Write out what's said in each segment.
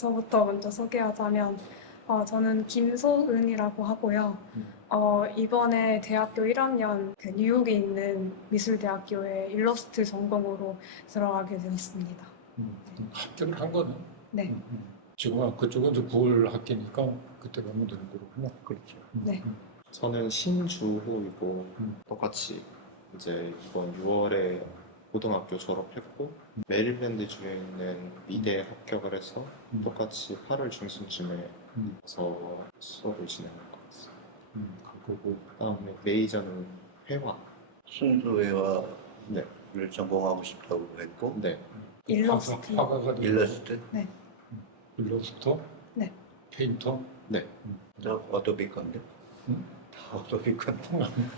저부터 먼저 소개하자면 저는 김소은이라고 하고요. 이번에 대학교 1학년 그 뉴욕에 있는 미술대학교에 일러스트 전공으로 들어가게 되었습니다. 합격을 한 거네. 네. 지금 그쪽은 이제 9월 학기니까 그때 가면 되는 거구나. 그렇죠. 네. 저는 신주호이고 똑같이 이제 이번 6월에 고등학교 졸업했고 메릴랜드 주에 있는 미대에 합격을 해서 똑같이 8월 중순쯤에 가서 수업을 진행할 것 같습니다. 그거고 그다음에 메이저는 회화. 순수회화를 네. 전공하고 싶다고 했고 네. 일러스트. 화가가 되고 일러스트, 일러스터? 네. 페인터? 네. 저 어도비 건데 응? 다 어도비 건데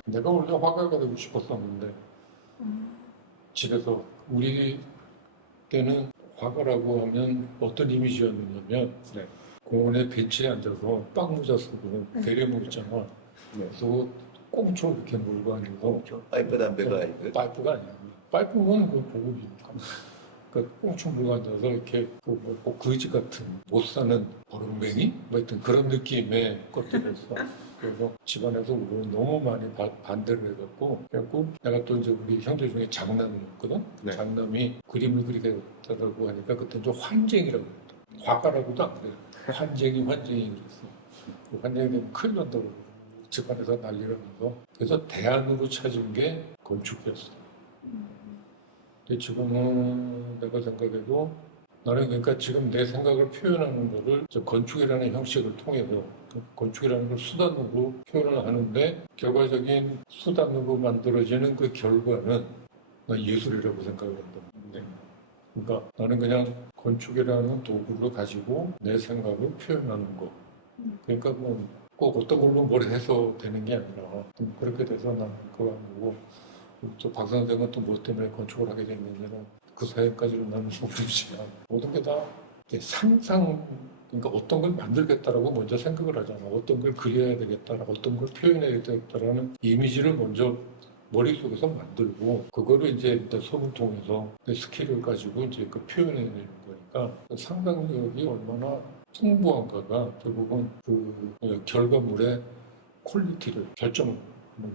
내가 원래 화가가 되고 싶었었는데 음, 집에서 우리 때는 화가라고 하면 어떤 이미지였냐면 네. 공원에 벤치에 앉아서 빵 모자 쓰고 대려모 있잖아. 네. 그래서 꽁초 이렇게 물고 앉아서 저 파이프 담배가 아니고 파이프가 아니야. 파이프는 그 보급이니까. 그 꽁충 물고 앉아서 이렇게 뭐 거지 같은 못 사는 버릉뱅이? 뭐 하여튼 그런 느낌의 것들이었어. 그래서 집안에서 우리는 너무 많이 반대를 해갖고 내가 또 이제 우리 형제 중에 장남이었거든. 네. 장남이 그림을 그리겠다고 하니까 그때 좀 환쟁이라고 그랬다. 화가라고도 안 그래. 환쟁이 그랬어. 그 환쟁이 되면 큰일 난다고 그러고 집안에서 난리라면서. 그래서 대안으로 찾은 게 건축이었어. 근데 지금은 내가 생각해도 나는 그러니까 지금 내 생각을 표현하는 거를 저 건축이라는 형식을 통해서 건축이라는 걸 수단으로 표현을 하는데 결과적인 수단으로 만들어지는 그 결과는 난 예술이라고 생각을 한다. 네. 그러니까 나는 그냥 건축이라는 도구를 가지고 내 생각을 표현하는 거. 그러니까 뭐 꼭 어떤 걸로 뭘 해서 되는 게 아니라 그렇게 돼서 나는 그거 안 보고 또 박 선생은 또 뭐 때문에 건축을 하게 됐느냐는 그 사이까지는 나는 모르지만 모든 게 다 상상, 그러니까 어떤 걸 만들겠다라고 먼저 생각을 하잖아. 어떤 걸 그려야 되겠다라고, 어떤 걸 표현해야 되겠다라는 이미지를 먼저 머릿속에서 만들고 그거를 이제 손을 통해서 내 스킬을 가지고 이제 그 표현해내는 거니까 그 상상력이 얼마나 풍부한가가 결국은 그 결과물의 퀄리티를 결정하는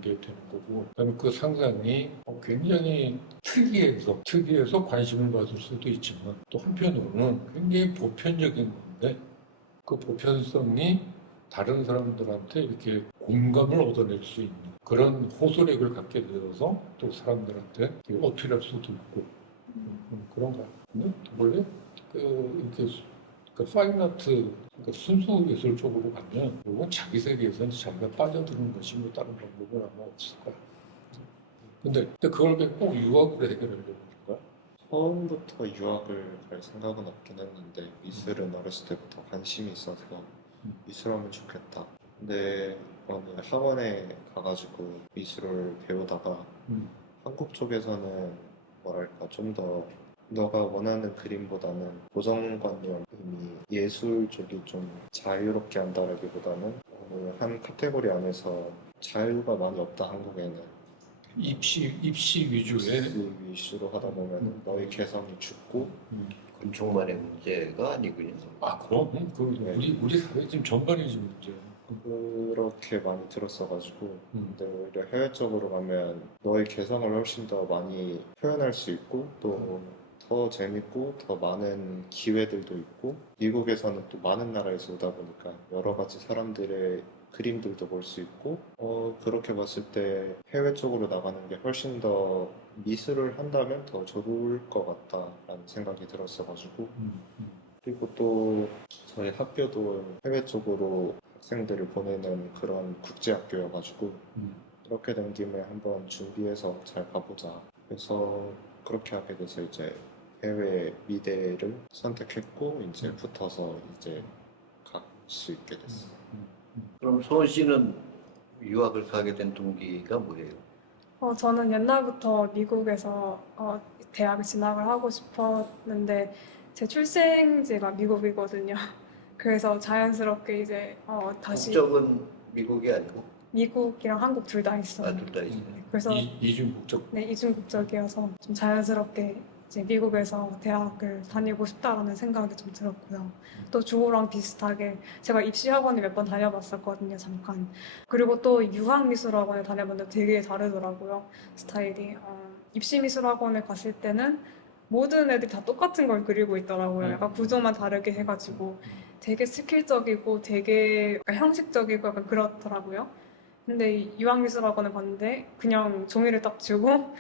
게 되는 거고, 그다음에 그 상상이 굉장히 특이해서 관심을 받을 수도 있지만 또 한편으로는 굉장히 보편적인 건데 그 보편성이 다른 사람들한테 이렇게 공감을 얻어낼 수 있는 그런 호소력을 갖게 되어서 또 사람들한테 어필할 수도 있고 그런 거 같은데 원래 이렇게 그 파인아트, 그러니까 순수 예술 쪽으로 가면 이건 자기 세계에서 자기가 빠져드는 것이 뭐 다른 방법은 아마 없을 거야. 근데 그걸 꼭 유학으로 해결하려고 하는 거야? 처음부터 유학을 갈 생각은 없긴 했는데 미술은 어렸을 때부터 관심이 있어서 미술하면 좋겠다. 근데 어느 학원에 가가지고 미술을 배우다가 한국 쪽에서는 뭐랄까 좀 더 너가 원하는 그림보다는 고정관념이 예술 쪽이 좀 자유롭게 한다라기보다는 한 카테고리 안에서 자유가 많이 없다. 한국에는 입시 위주의 위주로 하다 보면 너의 개성이 죽고 건축만의 문제가 아니군요. 그럼 우리 사회 지금 전반이 지금 문제야. 그렇게 많이 들었어가지고 근데 오히려 해외 쪽으로 가면 너의 개성을 훨씬 더 많이 표현할 수 있고 또 더 재밌고 더 많은 기회들도 있고 미국에서는 또 많은 나라에서 오다 보니까 여러 가지 사람들의 그림들도 볼 수 있고 그렇게 봤을 때 해외 쪽으로 나가는 게 훨씬 더 미술을 한다면 더 좋을 것 같다라는 생각이 들었어가지고 그리고 또 저희 학교도 해외 쪽으로 학생들을 보내는 그런 국제학교여가지고 그렇게 된 김에 한번 준비해서 잘 가보자. 그래서 그렇게 하게 돼서 이제 해외 미대를 선택했고 이제 붙어서 이제 갈 수 있게 됐어요. 그럼 소은 씨는 유학을 가게 된 동기가 뭐예요? 저는 옛날부터 미국에서 대학을 진학을 하고 싶었는데 제 출생지가 미국이거든요. 그래서 자연스럽게 이제 다시 국적은 미국이 아니고 미국이랑 한국 둘 다 있어요. 둘 다 있어요. 그래서 이중 국적. 네, 이중 국적이어서 좀 자연스럽게 이제 미국에서 대학을 다니고 싶다라는 생각이 좀 들었고요. 또 주호랑 비슷하게 제가 입시학원을 몇 번 다녀봤었거든요, 잠깐. 그리고 또 유학미술학원을 다녀봤는데 되게 다르더라고요, 스타일이. 입시미술학원을 갔을 때는 모든 애들이 다 똑같은 걸 그리고 있더라고요. 약간 구조만 다르게 해가지고 되게 스킬적이고 되게 약간 형식적이고 약간 그렇더라고요. 근데 이 유학미술학원을 갔는데 그냥 종이를 딱 주고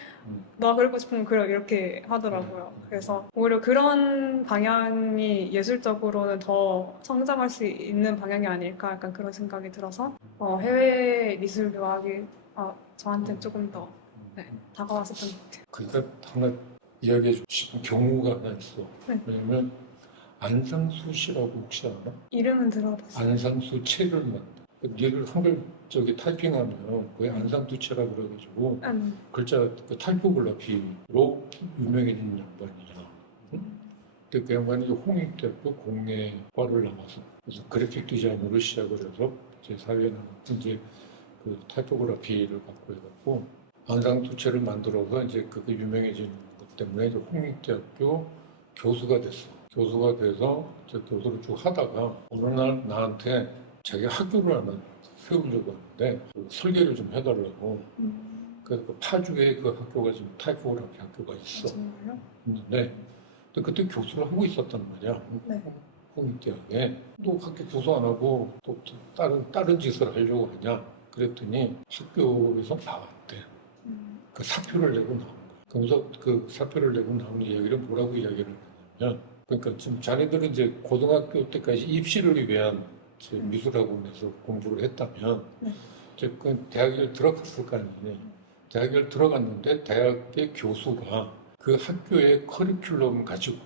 너 그리고 싶으면 그려 이렇게 하더라고요. 그래서 오히려 그런 방향이 예술적으로는 더 성장할 수 있는 방향이 아닐까 약간 그런 생각이 들어서 해외 미술 유학이 저한테는 조금 더 다가왔었던 것 같아요. 그러니까 하나 이야기해 주고 싶은 경우가 하나 있어. 네. 왜냐면 안상수 씨라고 혹시 알아? 이름은 들어봤어요. 안상수 책을 만든. 니를 한글 저기 타이핑하면 그게 안상수체라고 그래가지고 글자 그 타이포그래피로 유명해진 양반이야. 응? 근데 그 양반이 이제 홍익대학교 공예과를 나와서 그래서 그래픽 디자인으로 시작을 해서 제 사회는 이제 그 타이포그래피를 갖고 해갖고 안상수체를 만들어서 이제 그게 유명해진 것 때문에 이제 홍익대학교 교수가 됐어. 교수가 돼서 이제 교수를 쭉 하다가 어느 날 나한테 자기 학교를 하나 세우려고 하는데 그 설계를 좀 해달라고. 그래서 그 파주에 그 학교가 지금 타이포그래피 학교가 있어. 정말요? 있는데 그때 교수를 하고 있었단 말이야. 네. 홍익대학에. 또 학교 교수 안 하고 또 다른 짓을 하려고 하냐. 그랬더니 학교에서 나왔대. 그 사표를 내고 나온 거야. 그래서 그 사표를 내고 나온 이야기를 뭐라고 이야기를 하냐면 그러니까 지금 자네들은 이제 고등학교 때까지 입시를 위한 미술학원에서 공부를 했다면 이제 그 대학에 들어갔을 거 아니에요. 대학에 들어갔는데 대학의 교수가 그 학교의 커리큘럼 가지고는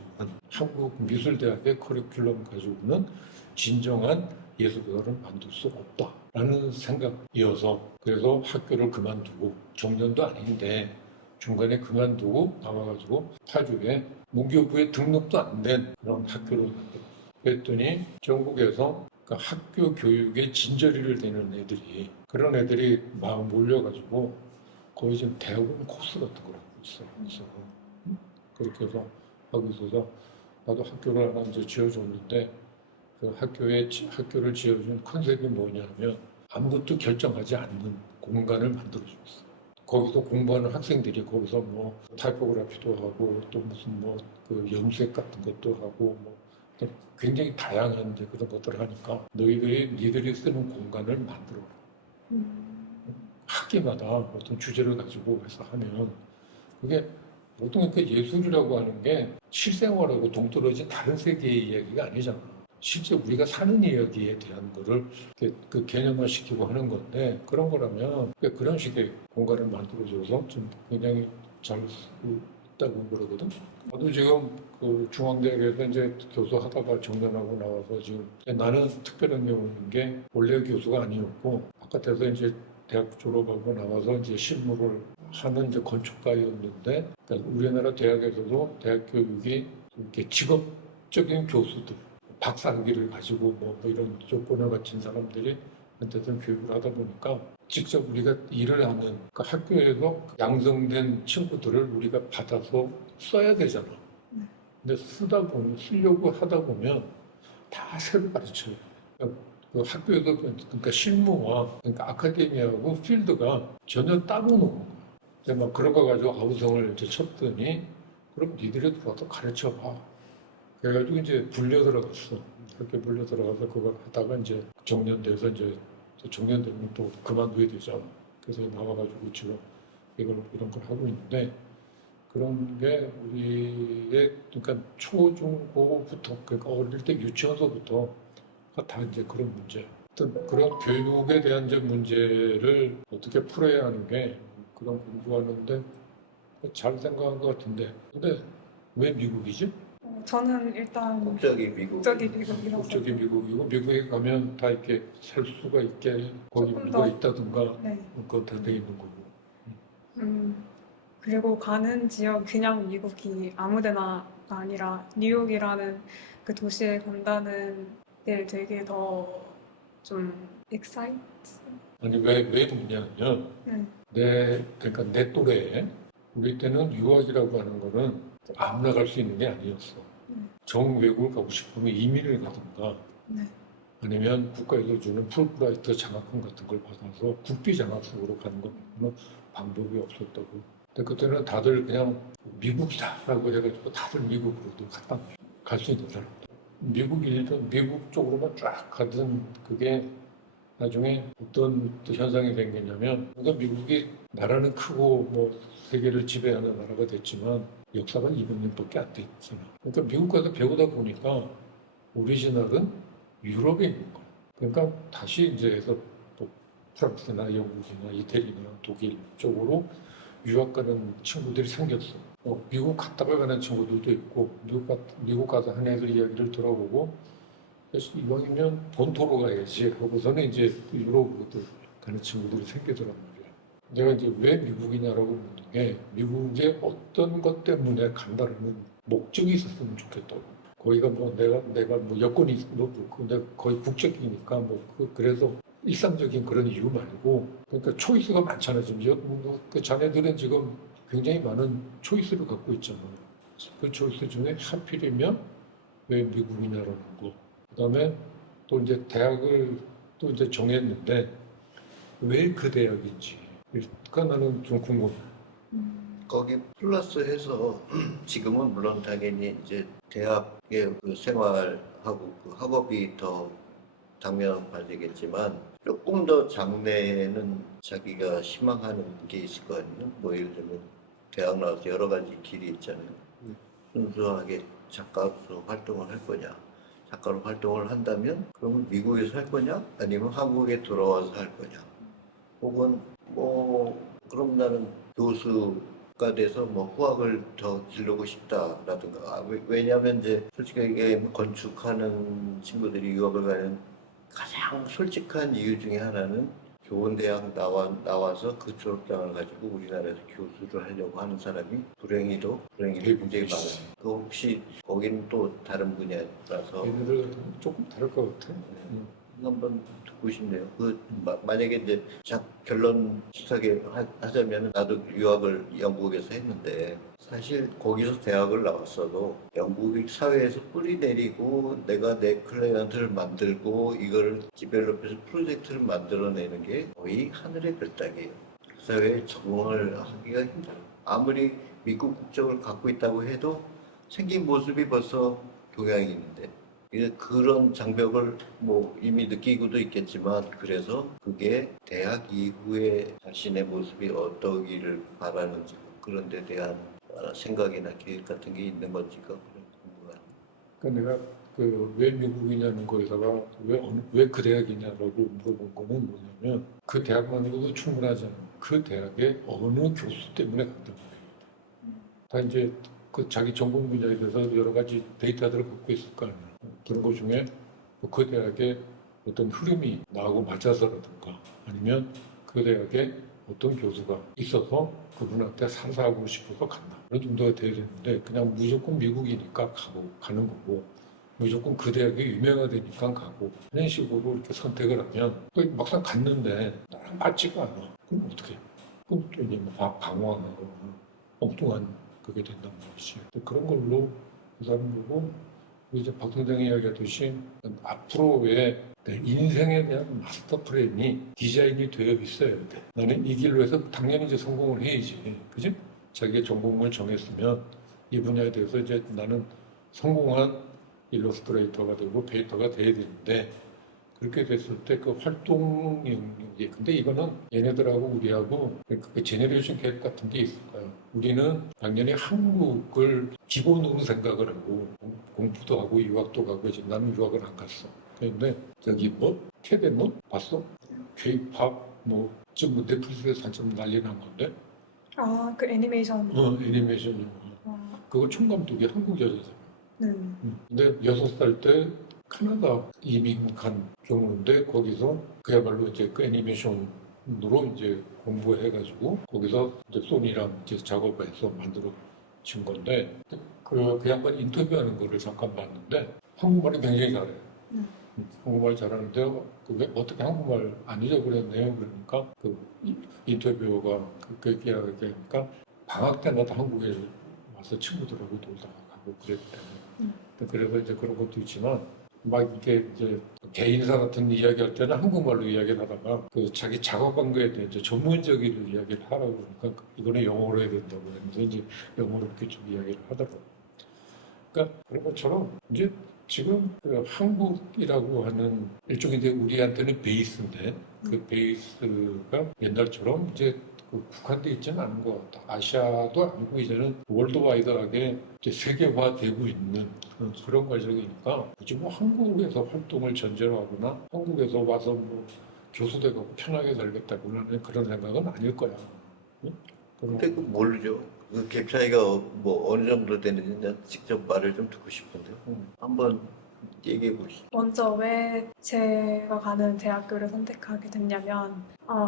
한국미술대학의 커리큘럼 가지고는 진정한 예술가를 만들 수 없다라는 생각이어서 그래서 학교를 그만두고 정년도 아닌데 중간에 그만두고 나와가지고 파주에 문교부에 등록도 안 된 그런 학교를 만들었어요. 그랬더니 전국에서 그 학교 교육에 진저리를 대는 애들이 그런 애들이 막 몰려가지고 거의 지금 대학원 코스 같은 걸 하고 있어. 그래서 그렇게 해서 하고 있어서 나도 학교를 하나 이제 지어줬는데 그 학교를 지어준 컨셉이 뭐냐면 아무것도 결정하지 않는 공간을 만들어줬어. 거기서 공부하는 학생들이 거기서 뭐 타이포그래피도 하고 또 무슨 뭐 그 염색 같은 것도 하고 뭐 굉장히 다양한 이제 그런 것들을 하니까 니들이 쓰는 공간을 만들어라. 학기마다 어떤 주제를 가지고 해서 하면 그게 보통 그 예술이라고 하는 게 실생활하고 동떨어진 다른 세계의 이야기가 아니잖아. 실제 우리가 사는 이야기에 대한 거를 그 개념화 시키고 하는 건데 그런 거라면 그런 식의 공간을 만들어줘서 좀 굉장히 잘 쓰고 있다고 그러거든. 나도 지금 그 중앙대학에서 이제 교수하다가 정년하고 나와서 지금 나는 특별한 경우인 게 원래 교수가 아니었고 바깥에서 이제 대학 졸업하고 나와서 이제 실무를 하는 이제 건축가였는데 그러니까 우리나라 대학에서도 대학 교육이 이렇게 직업적인 교수들 박사학위를 가지고 뭐 이런 조건을 갖춘 사람들이 한테서 교육을 하다 보니까 직접 우리가 일을 하는 그 학교에서 양성된 친구들을 우리가 받아서 써야 되잖아. 근데 쓰려고 하다 보면 다 새로 가르쳐요. 그 학교에서 그러니까 실무와 그러니까 아카데미하고 필드가 전혀 따로 노는 거야. 근데 막 그런 거 가지고 아우성을 이제 쳤더니 그럼 니들이 들어와서 가르쳐 봐. 그래가지고 이제 불려 들어갔어. 그렇게 불려 들어가서 그걸 하다가 이제 정년돼서 이제 정년되면 또 그만둬야 되잖아. 그래서 나와가지고 지금 이런 걸 하고 있는데 그런 게 우리의 그러니까 초중고부터 그러니까 어릴 때 유치원서부터 다 이제 그런 문제. 어떤 그런 교육에 대한 이제 문제를 어떻게 풀어야 하는 게 그런 공부하는데 잘 생각한 것 같은데 근데 왜 미국이지? 저는 일단 국적이 미국. 국적이 미국이라서 국적이 미국이고 미국에 가면 다 이렇게 살 수가 있게 거기 조금 뭐가 더. 있다든가 네. 그거 다 돼 있는 거고. 그리고 가는 지역 그냥 미국이 아무데나가 아니라 뉴욕이라는 그 도시에 간다는 게 되게 더 좀 exciting. 아니 왜 묻냐면 네. 그러니까 내 또래에 우리 때는 유학이라고 하는 거는 안 나갈 수 있는 게 아니었어. 정외국을 가고 싶으면 이민을 가든가 네. 아니면 국가에서 주는 풀브라이트 장학금 같은 걸 받아서 국비 장학생으로 가는 것보다는 방법이 없었다고. 근데 그때는 다들 그냥 미국이다라고 해가지고 다들 미국으로도 갔단 말이야. 갈 수 있는 사람들. 미국 쪽으로만 쫙 가던 그게 나중에 어떤 또 현상이 생기냐면, 그러니까 미국이 나라는 크고 뭐 세계를 지배하는 나라가 됐지만 역사가 200년밖에 안 됐잖아. 그러니까 미국 가서 배우다 보니까 오리지널은 유럽에 있는 거야. 그러니까 다시 이제 해서 또 프랑스나 영국이나 이태리나 독일 쪽으로 유학 가는 친구들이 생겼어. 미국 갔다가 가는 친구들도 있고, 미국 가서 한 애들 이야기를 들어보고, 그래서 이왕이면 본토로 가야지 하고서는 이제 유럽으로 가는 친구들이 생기더란 말이야. 내가 이제 왜 미국이냐라고 묻는 게, 미국의 어떤 것 때문에 간다는 목적이 있었으면 좋겠다고. 거기가 뭐 내가 뭐 여건이 근데 거의 국적이니까 그래서 일상적인 그런 이유 말고, 그러니까 초이스가 많잖아. 지금 그 자네들은 지금 굉장히 많은 초이스를 갖고 있잖아. 그 초이스 중에 하필이면 왜 미국이냐라는 거. 그다음에 또 이제 대학을 또 이제 정했는데 왜 그 대학인지. 그러니까 나는 좀 궁금해. 거기 플러스 해서 지금은 물론 당연히 이제 대학의 그 생활하고 그 학업이 더 당면받이겠지만 조금 더 장래에는 자기가 희망하는 게 있을 거 아니에요. 뭐 예를 들면 대학 나와서 여러 가지 길이 있잖아요. 순수하게 작가로서 활동을 할 거냐, 작가로 활동을 한다면 그러면 미국에서 할 거냐, 아니면 한국에 돌아와서 할 거냐, 혹은 뭐 그럼 나는 교수가 돼서 뭐 후학을 더 기르고 싶다라든가. 왜냐하면 이제 솔직하게 건축하는 친구들이 유학을 가는 가장 솔직한 이유 중에 하나는 좋은 대학 나와서 그 졸업장을 가지고 우리나라에서 교수를 하려고 하는 사람이 불행히도 굉장히 많아요. 그 혹시 거기는 또 다른 분야라서 얘네들 조금 다를 것 같아. 한번 듣고 싶네요. 만약에 이제 결론 비슷하게 하자면 나도 유학을 영국에서 했는데 사실 거기서 대학을 나왔어도 영국 사회에서 뿌리 내리고 내가 내 클라이언트를 만들고 이걸 디벨롭해서 프로젝트를 만들어내는 게 거의 하늘의 별 따기예요. 그 사회에 적응을 하기가 힘들어요. 아무리 미국 국적을 갖고 있다고 해도 생긴 모습이 벌써 동양이 있는데 그런 장벽을 뭐 이미 느끼고도 있겠지만, 그래서 그게 대학 이후에 자신의 모습이 어떠기를 바라는지 그런 데 대한 생각이나 계획 같은 게 있는 건지가 궁금해요. 그러니까 내가 그 왜 미국이냐는 거에다가 왜 그 대학이냐라고 물어본 거는 뭐냐면, 그 대학만으로도 충분하지 않아. 그 대학의 어느 교수 때문에 간단 말이에요. 다 이제 그 자기 전공 분야에 대해서 여러 가지 데이터들을 갖고 있을 거 아니에요. 그런 것 중에 그 대학의 어떤 흐름이 나하고 맞아서라든가 아니면 그 대학에 어떤 교수가 있어서 그분한테 상사하고 싶어서 간다. 그런 정도가 돼야 되는데 그냥 무조건 미국이니까 가는 거고, 무조건 그 대학이 유명하다니까 가고, 이런 식으로 이렇게 선택을 하면 또 막상 갔는데 나랑 맞지가 않아. 그럼 어떻게 해? 그럼 또 이제 방황하고 엉뚱한 그게 된단 말이지. 그런 걸로 그 사람 보고 이제 박동장이 이야기하듯이 앞으로의 내 인생에 대한 마스터 플랜이 디자인이 되어 있어야 돼. 나는 이 길로 해서 당연히 이제 성공을 해야지. 그지? 자기의 전공을 정했으면 이 분야에 대해서 이제 나는 성공한 일러스트레이터가 되고 페이터가 돼야 되는데, 그렇게 됐을 때 그 활동 영역이, 근데 이거는 얘네들하고 우리하고 그 제너레이션 갭 같은 게 있을까요? 우리는 당연히 한국을 기본으로 생각을 하고 공부도 하고 유학도 가고, 이제 나는 유학을 안 갔어. 그런데 저기 뭐 캐데몬 봤어? K-팝 뭐 지금 뭐 넷플릭스에서 한참 난리 난 건데. 아, 그 애니메이션. 애니메이션 영화. 아, 그거 총감독이 한국 여자잖아. 네. 근데 6살 때 캐나다 이민 간 경우인데, 거기서 그야말로 이제 그 애니메이션으로 이제 공부해가지고 거기서 이제 소니랑 이제 작업해서 만들어진 건데, 그 양반 인터뷰하는 거를 잠깐 봤는데 한국말이 굉장히 잘해. 한국말 잘하는데 왜 어떻게 한국말 안 잊어버렸네요. 그러니까 그 인터뷰가 그 얘기하니까 방학 때마다 한국에 와서 친구들하고 놀다가 가고 그랬대. 그래서 이제 그런 것도 있지만 막 이게 이제 개인사 같은 이야기할 때는 한국말로 이야기를 하다가 그 자기 작업한 거에 대해 이제 전문적인 이야기를 하라고 그러니까 이거는 영어로 해야 된다고 그러면서 이제 영어로 이렇게 좀 이야기를 하더라고. 그러니까 그런 것처럼 이제 지금 그 한국이라고 하는 일종의 이제 우리한테는 베이스인데 그 베이스가 옛날처럼 이제 그 국한돼 있지는 않은 것 같다. 아시아도 아니고 이제는 월드와이드하게 이제 세계화되고 있는 그런 과정이니까 굳이 뭐 한국에서 활동을 전제로 하거나 한국에서 와서 뭐 교수되고 편하게 살겠다고는 그런 생각은 아닐 거야. 응? 근데 그 모르죠. 그 갭 차이가 뭐 어느 정도 되는지 난 직접 말을 좀 듣고 싶은데요. 한번 얘기해 보시죠. 먼저 왜 제가 가는 대학교를 선택하게 됐냐면,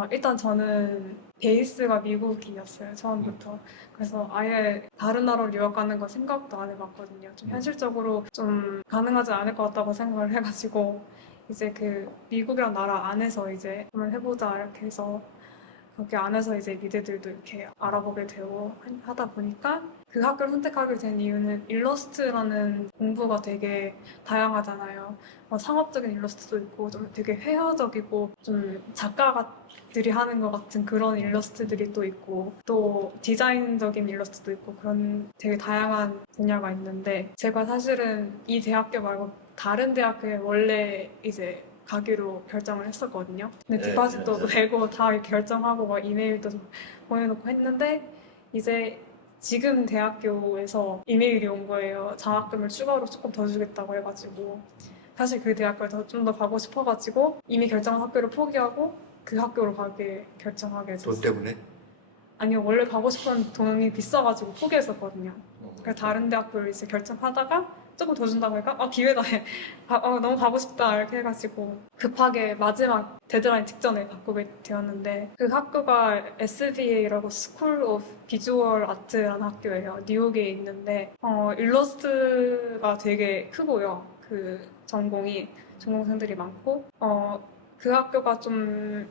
일단 저는 베이스가 미국이었어요, 처음부터. 그래서 아예 다른 나라로 유학 가는 거 생각도 안 해봤거든요. 좀 현실적으로 좀 가능하지 않을 것 같다고 생각을 해가지고, 이제 그 미국이란 나라 안에서 이제 한번 해보자 이렇게 해서 거기 안에서 이제 미대들도 이렇게 알아보게 되고 하다 보니까 그 학교를 선택하게 된 이유는 일러스트라는 공부가 되게 다양하잖아요. 상업적인 일러스트도 있고 좀 되게 회화적이고 좀 작가들이 하는 것 같은 그런 일러스트들이 또 있고 또 디자인적인 일러스트도 있고 그런 되게 다양한 분야가 있는데 제가 사실은 이 대학교 말고 다른 대학교에 원래 이제 가기로 결정을 했었거든요. 근데 네, 디파짓도 네. 내고 다 이렇게 결정하고 막 이메일도 좀 보내놓고 했는데 이제 지금 대학교에서 이메일이 온 거예요. 장학금을 추가로 조금 더 주겠다고 해가지고 사실 그 대학교에 좀 더 가고 싶어가지고 이미 결정한 학교를 포기하고 그 학교로 가게 결정하게 됐어요. 돈 때문에? 아니요, 원래 가고 싶은 돈이 비싸가지고 포기했었거든요. 그래서 다른 대학교를 이제 결정하다가 조금 더 준다고 하니까 기회다 해. 너무 가고 싶다 이렇게 해가지고 급하게 마지막 데드라인 직전에 바꾸게 되었는데 그 학교가 SVA라고 School of Visual Art라는 학교예요. 뉴욕에 있는데 일러스트가 되게 크고요. 그 전공생들이 많고 그 학교가 좀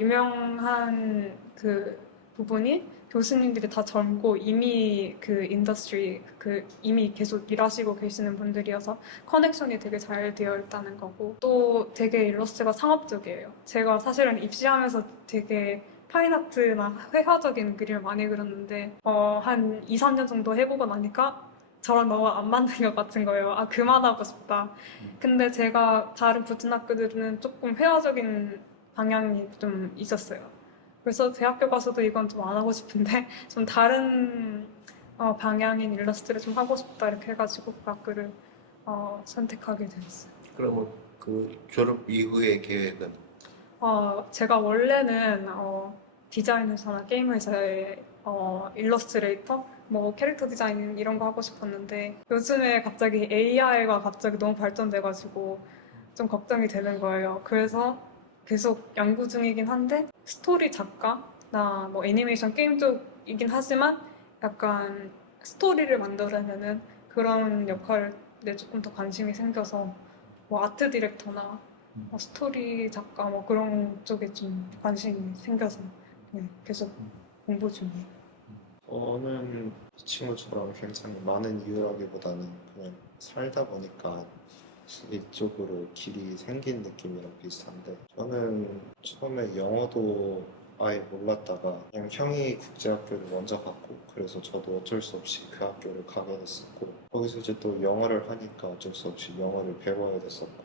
유명한 그 부분이 교수님들이 다 젊고 이미 그 인더스트리 이미 계속 일하시고 계시는 분들이어서 커넥션이 되게 잘 되어 있다는 거고 또 되게 일러스트가 상업적이에요. 제가 사실은 입시하면서 되게 파인아트나 회화적인 그림을 많이 그렸는데 한 2, 3년 정도 해보고 나니까 저랑 너무 안 맞는 것 같은 거예요. 그만하고 싶다. 근데 제가 다른 붙은 학교들은 조금 회화적인 방향이 좀 있었어요. 그래서 대학교 가서도 이건 좀 안 하고 싶은데 좀 다른 방향인 일러스트를 좀 하고 싶다 이렇게 해가지고 그 학교를 선택하게 됐어요. 그러면 그 졸업 이후의 계획은? 제가 원래는 디자인 회사나 게임 회사에 일러스트레이터, 뭐 캐릭터 디자인 이런 거 하고 싶었는데 요즘에 갑자기 AI가 갑자기 너무 발전돼가지고 좀 걱정이 되는 거예요. 그래서 계속 연구 중이긴 한데 스토리 작가나 뭐 애니메이션 게임 쪽이긴 하지만 약간 스토리를 만들어내는 그런 역할에 조금 더 관심이 생겨서 뭐 아트 디렉터나 스토리 작가 뭐 그런 쪽에 좀 관심이 생겨서 계속 공부 중이에요. 저는 이 친구처럼 굉장히 많은 이유라기보다는 그냥 살다 보니까 이쪽으로 길이 생긴 느낌이랑 비슷한데 저는 처음에 영어도 아예 몰랐다가 그냥 형이 국제학교를 먼저 갔고 그래서 저도 어쩔 수 없이 그 학교를 가게 됐었고 거기서 이제 또 영어를 하니까 어쩔 수 없이 영어를 배워야 됐었고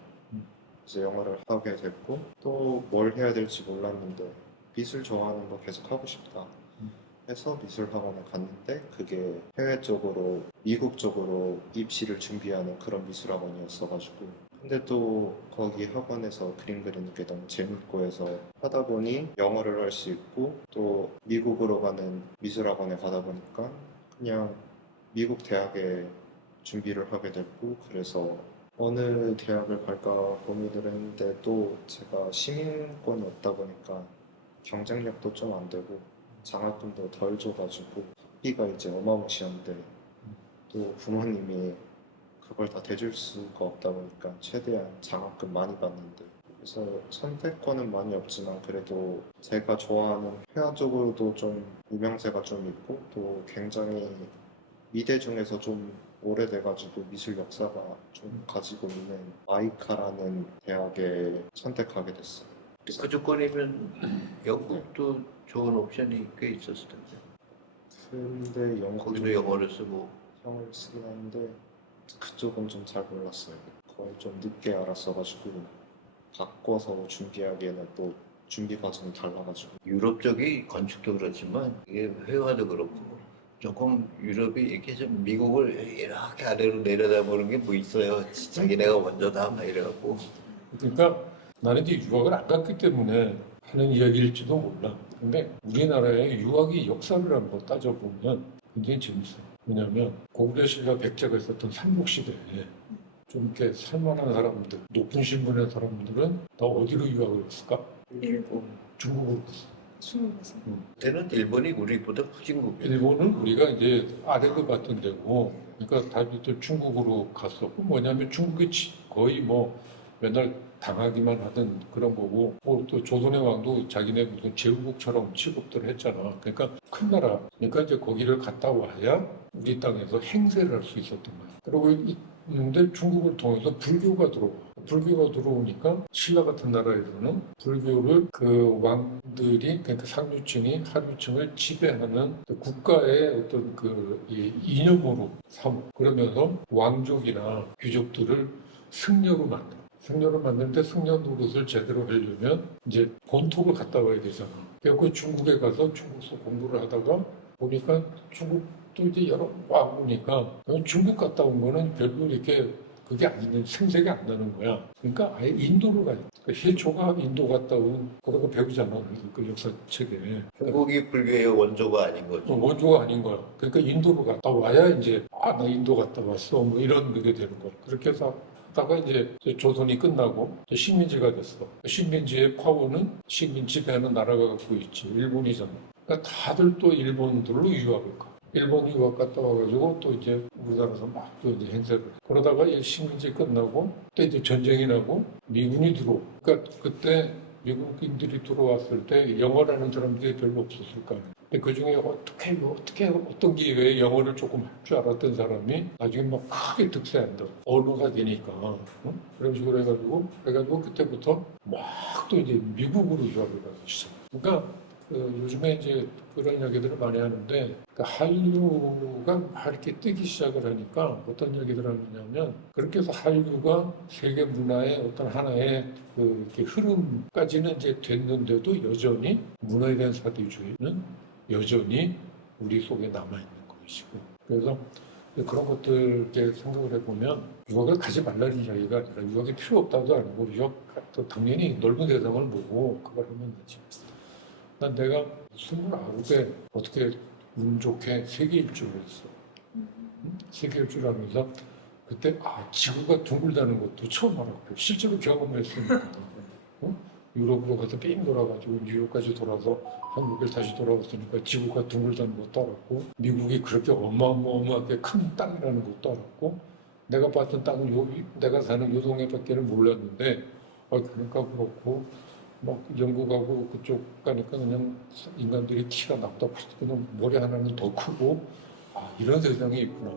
이제 영어를 하게 됐고 또 뭘 해야 될지 몰랐는데 미술 좋아하는 거 계속 하고 싶다 해서 미술학원에 갔는데 그게 해외 쪽으로 미국 쪽으로 입시를 준비하는 그런 미술학원이었어가지고 근데 또 거기 학원에서 그림 그리는 게 너무 재밌고 해서 하다 보니 영어를 할 수 있고 또 미국으로 가는 미술학원에 가다 보니까 그냥 미국 대학에 준비를 하게 됐고 그래서 어느 대학을 갈까 고민을 했는데 또 제가 시민권이 없다 보니까 경쟁력도 좀 안 되고 장학금도 덜 줘가지고 학비가 이제 어마무시한데 또 부모님이 그걸 다 대줄 수가 없다 보니까 최대한 장학금 많이 받는데 그래서 선택권은 많이 없지만 그래도 제가 좋아하는 회화 쪽으로도 좀 유명세가 좀 있고 또 굉장히 미대 중에서 좀 오래돼가지고 미술 역사가 좀 가지고 있는 아이카라는 대학에 선택하게 됐어요. 그 조건이면 영국도 좋은 옵션이 꽤 있었을 텐데. 근데 거기도 영어를 쓰고. 형을 쓰긴 하는데 그쪽은 좀 잘 몰랐어요. 거의 좀 늦게 알았어가지고 바꿔서 준비하기에는 또 준비 과정이 달라가지고 유럽 쪽이 건축도 그렇지만 이게 회화도 그렇고 조금 유럽이 이렇게 좀 미국을 이렇게 아래로 내려다보는 게 뭐 있어요. 자기네가 먼저다 막 이래갖고. 그러니까 나는 이제 유학을 안 갔기 때문에 하는 이야기일지도 몰라. 근데 우리나라의 유학의 역사를 한번 따져보면 굉장히 재밌어요. 왜냐하면 고구려 신라 백제가 있었던 삼국시대에 좀 이렇게 살만한 사람들, 높은 신분의 사람들은 다 어디로 유학을 갔을까? 일본, 중국으로 갔어. 중국에서. 그때는 일본이 우리보다 후진국이에요. 일본은 우리가 이제 아래로 갔던 데고, 그러니까 다들 중국으로 갔었고, 뭐냐면 중국이 거의 뭐 맨날 당하기만 하던 그런 거고, 또 조선의 왕도 자기네 무슨 제국처럼 취급들 했잖아. 그러니까 큰 나라. 그러니까 이제 거기를 갔다 와야 우리 땅에서 행세를 할 수 있었던 거야. 그리고 근데 중국을 통해서 불교가 들어와. 불교가 들어오니까 신라 같은 나라에서는 불교를 그 왕들이 그러니까 상류층이 하류층을 지배하는 그 국가의 어떤 그 이념으로 삼 그러면서 왕족이나 귀족들을 승려로 만들어. 승려로 만드는데 승려 노릇을 제대로 하려면 이제 본토를 갔다 와야 되잖아. 그래서 중국에 가서 중국서 공부를 하다가 보니까 중국도 이제 여러 와 보니까 중국 갔다 온 거는 별로 이렇게 그게 아니는 생색이 안 나는 거야. 그러니까 아예 인도로 가요. 그러니까 해초가 인도 갔다 온 그런 거 배우잖아. 그 역사책에. 중국이 불교의 원조가 아닌 거죠. 원조가 아닌 거야. 그러니까 인도로 갔다 와야 이제 나 인도 갔다 왔어. 뭐 이런 그게 되는 거야. 그렇게 해서 하다가 이제 조선이 끝나고 이제 식민지가 됐어. 식민지의 파워는 식민 지배하는 나라가 갖고 있지. 일본이잖아. 그러니까 다들 또 일본들로 유학을 가. 일본 유학 갔다 와가지고 또 이제 우리나라에서 막 또 이제 행세를 해. 그러다가 이 식민지 끝나고 또 이제 전쟁이 나고 미군이 들어오. 그러니까 그때 미국인들이 들어왔을 때 영어라는 사람들이 별로 없었을 거 아니에요. 근데 그 중에 어떻게 어떤 기회에 영어를 조금 할 줄 알았던 사람이 나중에 막 크게 득세한다. 언어가 되니까. 응? 그런 식으로 해가지고 그때부터 막 또 이제 미국으로 유학을 가기 시작. 그러니까 요즘에 이제 그런 이야기들을 많이 하는데 한류가 막 이렇게 뜨기 시작을 하니까 어떤 얘기들을 하느냐면 그렇게 해서 한류가 세계 문화의 어떤 하나의 이렇게 흐름까지는 이제 됐는데도 여전히 문화에 대한 사대주의는 여전히 우리 속에 남아있는 것이고 그래서 그런 것들 이렇게 생각을 해보면 유학을 가지 말라는 이야기가 아니라 유학이 필요 없다도 아니고 유학도 당연히 넓은 세상을 보고 그걸 하면 되지. 난 내가 29에 어떻게 운 좋게 세계 일주를 했어. 세계 일주를 하면서 그때 지구가 둥글다는 것도 처음 알았고 실제로 경험했으니까 유럽으로 가서 빙 돌아가지고 뉴욕까지 돌아서 한국에 다시 돌아왔으니까 지구가 둥글다는 것도 알았고 미국이 그렇게 어마어마하게 큰 땅이라는 것도 알았고 내가 봤던 땅은 내가 사는 요 동네밖에는 몰랐는데 그러니까 그렇고 막 영국하고 그쪽 가니까 그냥 인간들이 키가 나보다 그냥 머리 하나는 더 크고 이런 세상이 있구나.